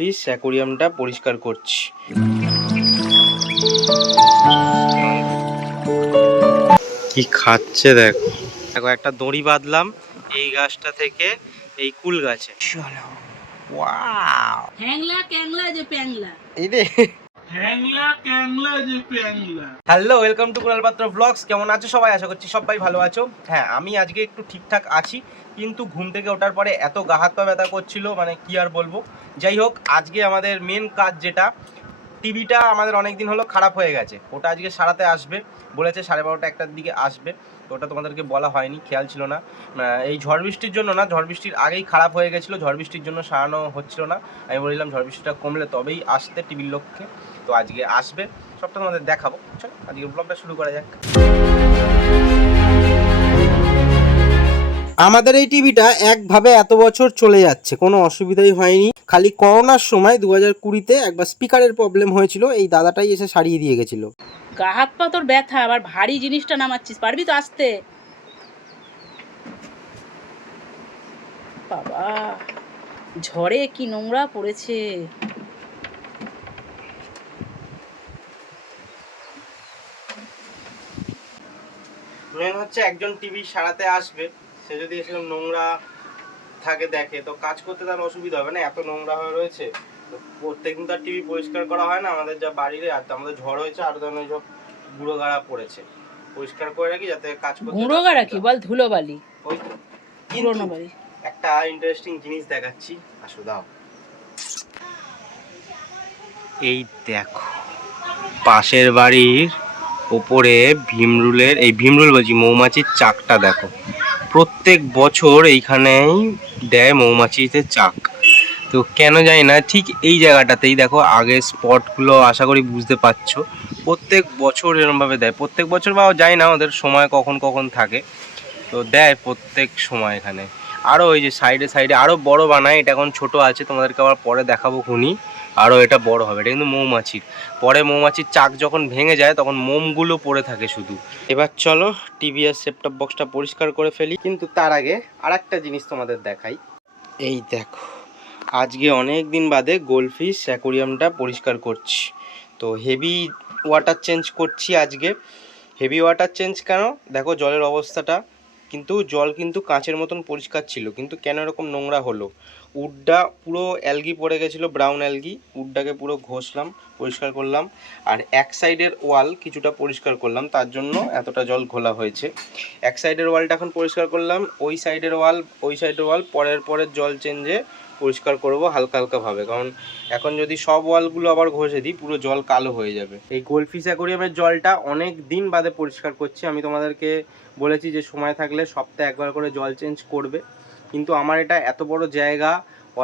Goldfish অ্যাকোরিয়ামটা পরিষ্কার করছি। কি খাচ্ছে দেখো, দেখো একটা দড়ি বাঁধলাম এই গাছটা থেকে এই কুল গাছে। চলো, ওয়াও, হ্যাংলা ক্যাংলা যে প্যাংলা, এই রে হ্যাংলা ক্যাংলা যে প্যাংলা। হ্যালো, ওয়েলকাম টু কুণাল পাত্র ব্লগস। কেমন আছো সবাই? আশা করছি সবাই ভালো আছো। হ্যাঁ, আমি আজকে একটু ঠিকঠাক আছি, কিন্তু ঘুম থেকে ওঠার পরে এত গা হাত পা ব্যথা করছিল, মানে কি আর বলবো। যাই হোক, আজকে আমাদের মেন কাজ যেটা, টিভিটা আমাদের অনেক দিন হলো খারাপ হয়ে গেছে, ওটা আজকে সারাতে আসবে বলেছে, 12:30 1টার দিকে আসবে। তো ওটা তোমাদেরকে বলা হয়নি, খেয়াল ছিল না। এই ঝড় বৃষ্টির জন্য না, ঝড় বৃষ্টির আগেই খারাপ হয়ে গেছিলো, ঝড় বৃষ্টির জন্য সারানো হচ্ছিল না। আমি বললাম ঝড় বৃষ্টিটা কমলে তবেই আসতে টিভির লক্ষ্যে। তো আজকে আসবে, সবটা তোমাদের দেখাবো। চলো আজকে ব্লগটা শুরু করা যাক। আমাদের এই টিভিটা একভাবে এত বছর চলে যাচ্ছে, কোনো অসুবিধাই হয়নি। খালি করোনার সময় 2020-তে একবার স্পিকারের প্রবলেম হয়েছিল, এই দাদাটাই এসে সারিয়ে দিয়ে গেছিল। গা হাত পা তোর ব্যথা, আবার ভারী জিনিসটা নামাচ্ছিস, পারবি তো আসতে? বাবা, ঝড়ে কি নোংরা পড়েছে। মেন হচ্ছে একজন টিভি সারাতে আসবে, সে যদি এসে নোংরা থাকে দেখে, তো কাজ করতে তার অসুবিধা হবে না। এত নোংরা হয়ে রয়েছে, তো প্রত্যেকদিন তার টিভি পরিষ্কার করা হয় না। আমাদের যা বাড়ির, আর আমাদের ঝড় হয়েছে, আর ধরনের সব গুঁড়ো গাড়া পড়েছে, পরিষ্কার করে রাখি যাতে কাজ করতে। গুঁড়ো গাড়া কি বল, ধুলো বালি। ওই তো, পুরোনো বাড়ি। একটা ইন্টারেস্টিং জিনিস দেখাচ্ছি, আসো দাও। এই দেখো, পাশের বাড়ির ওপরে ভীমরুলের, এই ভীমরুল বলছি, মৌমাছির চাকটা দেখো। প্রত্যেক বছর এইখানেই দেয় মৌমাছিতে চাক, তো কেন জানি না, ঠিক এই জায়গাটাতেই দেখো, আগের স্পটগুলো আশা করি বুঝতে পারছো। প্রত্যেক বছর এরমভাবে দেয়, প্রত্যেক বছর বা যাই না, ওদের সময় কখন কখন থাকে, তো দেয় প্রত্যেক সময় এখানে। আরও ওই যে সাইডে সাইডে আরও বড় বানায়, এটা এখন ছোট আছে, তোমাদেরকে আবার পরে দেখাবো খুনি। আরও এটা বড় হবে, এটা কিন্তু মৌমাছির। পরে মৌমাছির চাক যখন ভেঙে যায় তখন মোমগুলো পড়ে থাকে শুধু। এবার চলো টিভিএস সেটটপ বক্সটা পরিষ্কার করে ফেলি, কিন্তু তার আগে আর একটা জিনিস তোমাদের দেখাই। এই দেখো, আজকে অনেক দিন বাদে গোল্ডফিশ অ্যাকোরিয়ামটা পরিষ্কার করছি। তো হেভি ওয়াটার চেঞ্জ করছি আজকে। হেভি ওয়াটার চেঞ্জ কেন, দেখো জলের অবস্থাটা, কিন্তু জল কিন্তু কাঁচের মতন পরিষ্কার ছিল, কিন্তু কেন এরকম নোংরা হলো। উডটা পুরো অ্যালগি পড়ে গেছিলো, ব্রাউন অ্যালগি। উডটাকে পুরো ঘষলাম, পরিষ্কার করলাম, আর এক সাইডের ওয়াল কিছুটা পরিষ্কার করলাম, তার জন্য এতটা জল ঘোলা হয়েছে। এক সাইডের ওয়ালটা এখন পরিষ্কার করলাম, ওই সাইডের ওয়াল পরের জল চেঞ্জে পরিষ্কার করব হালকা হালকাভাবে, কারণ এখন যদি সব ওয়ালগুলো আবার ঘষে দিই পুরো জল কালো হয়ে যাবে। এই গোল্ডফিশ অ্যাকোরিয়ামের জলটা অনেক দিন বাদে পরিষ্কার করছি। আমি তোমাদেরকে বলেছি যে সময় থাকলে সপ্তাহে একবার করে জল চেঞ্জ করবে, কিন্তু আমার এটা এত বড় জায়গা,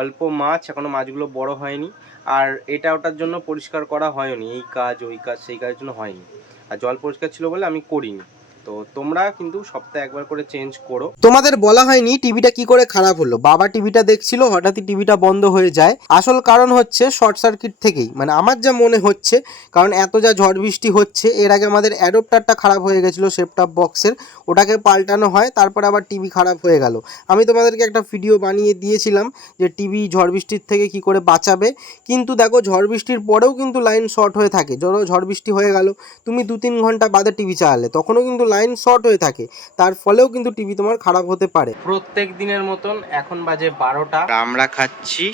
অল্প মাছ, এখনও মাছগুলো বড় হয়নি, আর এটা ওটার জন্য পরিষ্কার করা হয়নি, এই কাজ ওই কাজ সেই কাজের জন্য হয়নি, আর জল পরিষ্কার ছিল বলে আমি করিনি। তো তোমরা কিন্তু সপ্তাহে একবার করে চেঞ্জ করো। তোমাদের বলা হয়নি টিভিটা কি করে খারাপ হলো। বাবা টিভিটা দেখছিল, হঠাৎই টিভিটা বন্ধ হয়ে যায়। আসল কারণ হচ্ছে শর্ট সার্কিট থেকেই, মানে আমার যা মনে হচ্ছে, কারণ এত যা ঝড় বৃষ্টি হচ্ছে। এর আগে আমাদের অ্যাডপ্টারটা খারাপ হয়ে গেছিলো সেটটপ বক্সের, ওটাকে পাল্টানো হয়, তারপর আবার টিভি খারাপ হয়ে গেল। আমি তোমাদেরকে একটা ভিডিও বানিয়ে দিয়েছিলাম যে টিভি ঝড় বৃষ্টির থেকে কি করে বাঁচাবে, কিন্তু দেখো ঝড় বৃষ্টির পরেও কিন্তু লাইন শর্ট হয়ে থাকে। ধরো ঝড় বৃষ্টি হয়ে গেল, তুমি 2-3 ঘন্টা বাদে টিভি চালালে, তখনও কিন্তু লাইন শর্ট হয়ে থাকে, তার ফলেও কিন্তু টিভি তোমার খারাপ হতে পারে। প্রত্যেক দিনের মতন এখন বাজে 12টা, আমরা খাচ্ছি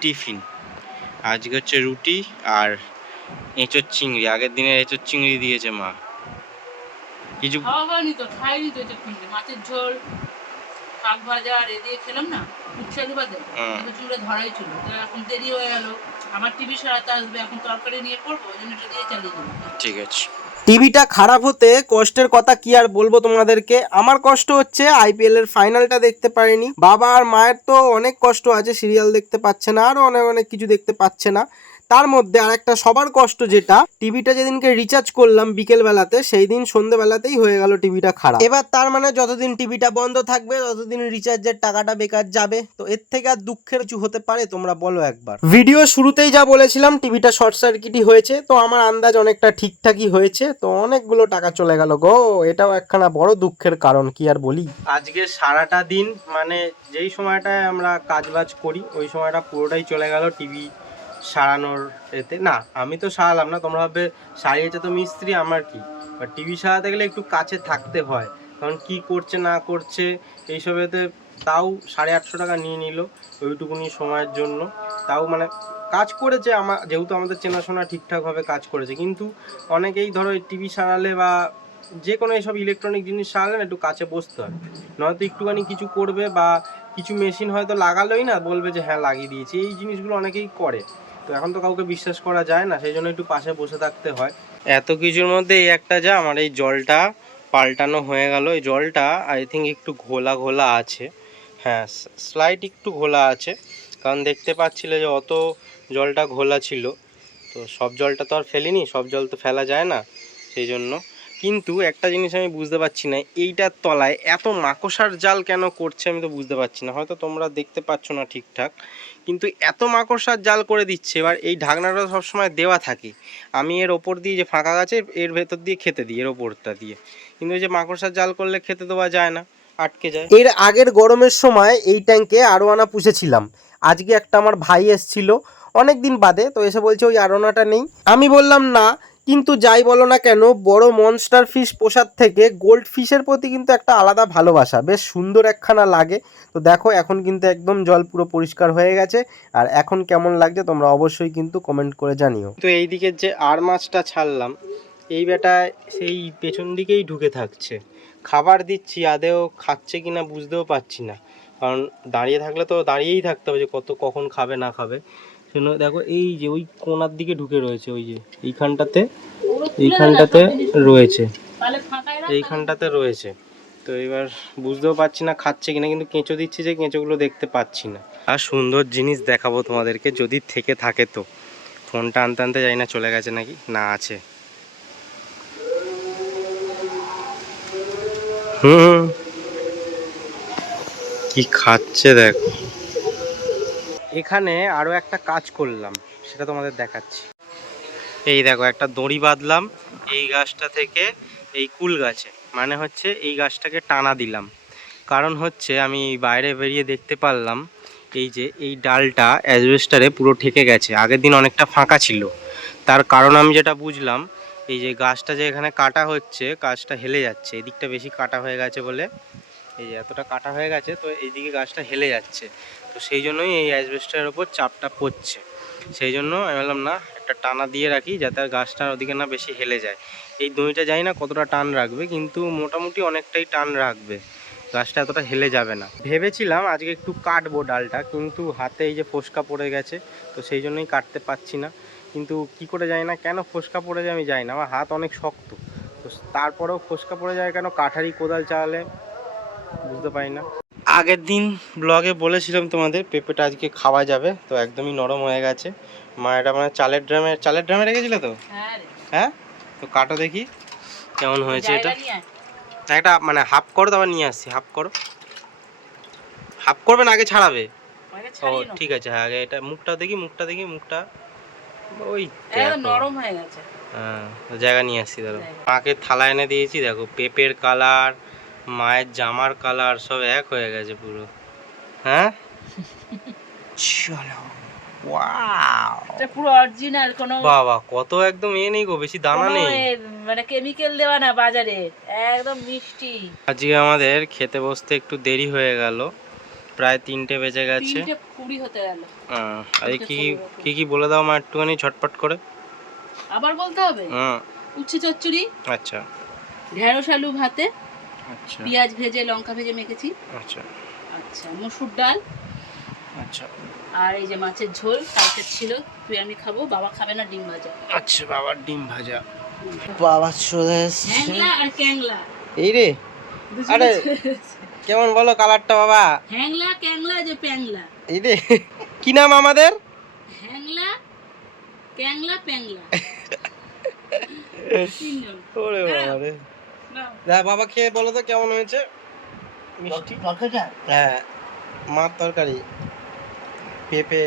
টিফিন। আজকে হচ্ছে রুটি আর এঁচোর চিংড়ি, আগের দিনের এঁচোর চিংড়ি দিয়েছে মা। কিছু খাওয়ানি তো, খাইনি তো, এটা মাছের ঝোল, শাক ভাজা আর এ দিয়ে খেলাম না, উচ্ছে আলু ভাজা, চুড়ে ধরাই ছিল। এখন দেরি হয়ে গেল, আমার টিভি সারাতে আসবে, এখন তরকারি নিয়ে পড়বো, ওই জন্য এটা দিয়ে চালিয়ে দেবো। ঠিক আছে। টিভিটা খারাপ হতে কষ্টের কথা কি আর বলবো তোমাদেরকে। আমার কষ্ট হচ্ছে আইপিএল এর ফাইনালটা দেখতে পারিনি। বাবা আর মায়ের তো অনেক কষ্ট আছে, সিরিয়াল দেখতে পাচ্ছে না, আরও অনেক অনেক কিছু দেখতে পাচ্ছে না। তার মধ্যে আর একটা সবার কষ্ট যেটা, টিভিটা যেদিনকে রিচার্জ করলাম বিকেল বেলাতে, সেই দিন সন্ধ্যেবেলাতেই হয়ে গেল টিভিটা খারাপ। এবার তার মানে যতদিন টিভিটা বন্ধ থাকবে ততদিন রিচার্জের টাকাটা বেকার যাবে। তো এর থেকে আর দুঃখের কিছু হতে পারে তোমরা বলো একবার। ভিডিও শুরুতেই যা বলেছিলাম টিভিটা শর্ট সার্কিটই হয়েছে, তো আমার আন্দাজ অনেকটা ঠিকঠাকই হয়েছে, তো অনেকগুলো টাকা চলে গেল গো। এটাও একখানা বড় দুঃখের কারণ, কি আর বলি। আজকে সারাটা দিন মানে যেই সময়টায় আমরা কাজবাজ করি ওই সময়টা পুরোটাই চলে গেল টিভি সারানোর এতে। না আমি তো সারালাম না, তোমরা ভাববে সারিয়েছে তো মিস্ত্রি, আমার কি। বাট টিভি সারাতে গেলে একটু কাছে থাকতে হয়, কারণ কি করছে না করছে এইসবেতে। তাও 850 টাকা নিয়ে নিল ওইটুকুনি সময়ের জন্য। তাও মানে কাজ করেছে, আমার যেহেতু আমাদের চেনাশোনা ঠিকঠাকভাবে কাজ করেছে। কিন্তু অনেকেই ধরো টিভি সারালে বা যে কোনো এইসব ইলেকট্রনিক জিনিস সারালে একটু কাছে বসতে হয়, নয়তো একটুখানি কিছু করবে বা কিছু মেশিন হয়তো লাগালোই না, বলবে যে হ্যাঁ লাগিয়ে দিয়েছি। এই জিনিসগুলো অনেকেই করে, তো এখন তো কাউকে বিশ্বাস করা যায় না, সেই জন্য একটু পাশে বসে থাকতে হয়। এত কিছুর মধ্যে এই একটা যা আমার এই জলটা পাল্টানো হয়ে গেল। এই জলটা আই থিঙ্ক একটু ঘোলা ঘোলা আছে, হ্যাঁ স্লাইড একটু ঘোলা আছে, কারণ দেখতে পাচ্ছিলে যে অত জলটা ঘোলা ছিল। তো সব জলটা তো আর ফেলিনি, সব জল তো ফেলা যায় না, সেই জন্য। কিন্তু একটা জিনিস আমি বুঝতে পারছি না, এইটার তলায় এত মাকড়সার জাল কেন করছে আমি তো বুঝতে পারছি না। হয়তো তোমরা দেখতে পাচ্ছ না ঠিকঠাক, কিন্তু এত মাকড়সার জাল করে দিচ্ছে। এবার এই ঢাকনাটা সবসময় দেওয়া থাকে, আমি এর ওপর দিয়ে যে ফাঁকা গাছে এর ভেতর দিয়ে খেতে দিই, এর ওপরটা দিয়ে। কিন্তু এই যে মাকড়সার জাল করলে খেতে দেওয়া যায় না, আটকে যায়। এর আগের গরমের সময় এই ট্যাঙ্কে আরোয়ানা পুষেছিলাম। আজকে একটা আমার ভাই এসেছিল অনেক দিন বাদে, তো এসে বলছে ওই আরোনাটা নেই। আমি বললাম না, কিন্তু যাই বলো না কেন বড় মনস্টার ফিশ পোষার থেকে গোল্ড ফিশের প্রতি কিন্তু একটা আলাদা ভালোবাসা, বেশ সুন্দর একখানা লাগে। তো দেখো এখন কিন্তু একদম জল পুরো পরিষ্কার হয়ে গেছে, আর এখন কেমন লাগছে তোমরা অবশ্যই কিন্তু কমেন্ট করে জানিও। তো এই দিকের যে আর মাছটা ছাড়লাম, এই বেটায় সেই পেছন দিকেই ঢুকে থাকছে। খাবার দিচ্ছি, আদেও খাচ্ছে কিনা বুঝতেও পারছি না, কারণ দাঁড়িয়ে থাকলে তো দাঁড়িয়েই থাকতে হবে যে কখন খাবে না খাবে। শুনো দেখো এই যে ওই কোণার দিকে ঢুকে রয়েছে, ওই যে এইখানটাতে রয়েছে, এইখানটাতে রয়েছে। তো এবার বুঝতেও পারছি না খাচ্ছে কিনা, কিন্তু কেঁচো দিচ্ছি যে কেঁচোগুলো দেখতে পাচ্ছি না। আর সুন্দর জিনিস দেখাবো তোমাদেরকে, যদি থেকে থাকে তো। ফোনটা আনতে আনতে যাই না চলে গেছে নাকি না আছে। কি খাচ্ছে দেখো। এখানে আরো একটা কাজ করলাম, সেটা তোমাদের দেখাচ্ছি। এই দেখো একটা দড়ি বাঁধলাম এই গাছটা থেকে এই কুল গাছে, মানে হচ্ছে এই গাছটাকে টানা দিলাম। কারণ হচ্ছে আমি বাইরে বেরিয়ে দেখতে পারলাম এই যে এই ডালটা অ্যাজবেস্টারে পুরো ঠেকে গেছে, আগের দিন অনেকটা ফাঁকা ছিল। তার কারণ আমি যেটা বুঝলাম, এই যে গাছটা যে এখানে কাটা হচ্ছে, গাছটা হেলে যাচ্ছে, এদিকটা বেশি কাটা হয়ে গেছে বলে, এই যে এতটা কাটা হয়ে গেছে, তো এইদিকে গাছটা হেলে যাচ্ছে। তো সেই জন্যই এই অ্যাজবেস্টারের ওপর চাপটা পড়ছে। সেই জন্য আমি বললাম না একটা টানা দিয়ে রাখি, যাতে আর গাছটা ওদিকে না বেশি হেলে যায়। এই দড়িটা জানি না কতটা টান রাখবে, কিন্তু মোটামুটি অনেকটাই টান রাখবে, গাছটা এতটা হেলে যাবে না। ভেবেছিলাম আজকে একটু কাটবো ডালটা, কিন্তু হাতে এই যে ফোসকা পড়ে গেছে, তো সেই জন্যই কাটতে পারছি না। কিন্তু কি করে জানি না কেন ফোসকা পড়ে যায়, আমি জানি না, আমার হাত অনেক শক্ত, তো তারপরেও ফোসকা পড়ে যায় কেন, কাঠারি কোদাল চালালে বুঝতে পারি না। আগের দিন ব্লগে বলেছিলাম তোমাদের পেঁপেটা আজকে খাওয়া যাবে, তো একদমই নরম হয়ে গেছে। মা এটা মানে চালের ড্রামে রেখেছিলে তো? হ্যাঁ, তো কাটো দেখি কেমন হয়েছে এটা। একটা মানে হাফ করো, তারপর নিয়ে আসছি। হাফ করো, হাফ করবে না আগে ছাড়াবে? ও ঠিক আছে, হ্যাঁ আগে এটা মুখটা দেখি, মুখটা ওই নরম হয়ে গেছে। হ্যাঁ জায়গা নিয়ে আসছি, ধরো মাকে থালা এনে দিয়েছি, দেখো পেঁপের কালার মায়ের জামার কালার সব এক হয়ে গেছে পুরো। হ্যাঁ চলো, ওয়াও এটা পুরো অরিজিনাল, কোনো বাবা কত একদম নেই গো, বেশি দানা নেই, মানে কেমিক্যাল দেওয়া না বাজারে, একদম মিষ্টি। আজকে আমাদের খেতে বসতে একটু দেরি হয়ে গেল, প্রায় 3টে বেজে গেছে, 3:20 হতে গেল। আরে কি কি বলে দাও মা একটুখানি ঝটপট করে। আবার বলতে হবে? উচ্ছে চচ্চড়ি, আচ্ছা, ঢেঁড়স আলু ভাতে, আচ্ছা, পেঁয়াজ ভেজে লঙ্কা ভেজে মেখেছি, আচ্ছা আচ্ছা, মসুর ডাল, আচ্ছা, আর এই যে মাছের ঝোল কালকে ছিল, তুই আমি খাবো, বাবা খাবে না, ডিম ভাজা। আচ্ছা বাবার ডিম ভাজা। বাবা চলে এসেছে, হ্যাংলা আর ক্যাংলা। এই রে, আরে কেমন বলো কালারটা বাবা? হ্যাংলা ক্যাংলা যে প্যাংলা। এই রে কি নাম আমাদের? হ্যাংলা ক্যাংলা প্যাংলা তিনজন। ওরে বাবা রে। নাও। দেখ বাবা খেয়ে বলো তো কেমন হয়েছে মিষ্টি? হ্যাঁ, মার তরকারি পেঁপে।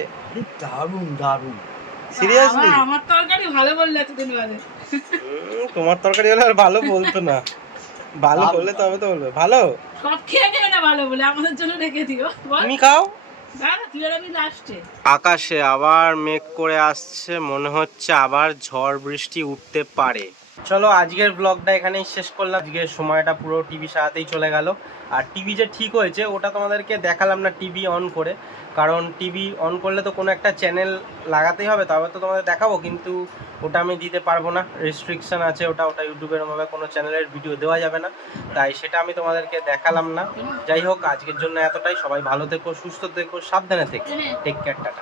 দারুণ দারুণ। সিরিয়াসলি? আমার তরকারি ভালো বললে এতদিন বাদে। তোমার তরকারি হলে আর ভালো বলতো না, ভালো হলে তবে তো বলবে ভালো। সব খেয়ে নেবে না ভালো বলে, আমাদের জন্য রেখে দিও বল। তুমি খাও। দাঁড়া তুই আর আমি লাস্টে। আকাশে আবার মেঘ করে আসছে, মনে হচ্ছে আবার ঝড় বৃষ্টি উঠতে পারে। চলো আজকের ব্লগটা এখানেই শেষ করলাম। আজকের সময়টা পুরো টিভি সারাতেই চলে গেল। আর টিভি যে ঠিক হয়েছে ওটা তোমাদেরকে দেখালাম না টিভি অন করে, কারণ টিভি অন করলে তো কোনো একটা চ্যানেল লাগাতেই হবে, তবে তো তোমাদের দেখাবো, কিন্তু ওটা আমি দিতে পারবো না, রেস্ট্রিকশন আছে ওটা ইউটিউবের ভাবে কোনো চ্যানেলের ভিডিও দেওয়া যাবে না, তাই সেটা আমি তোমাদেরকে দেখালাম না। যাই হোক, আজকের জন্য এতটাই। সবাই ভালো থেকো, সুস্থ থেকো, সাবধানে থেকো। Take care, tata.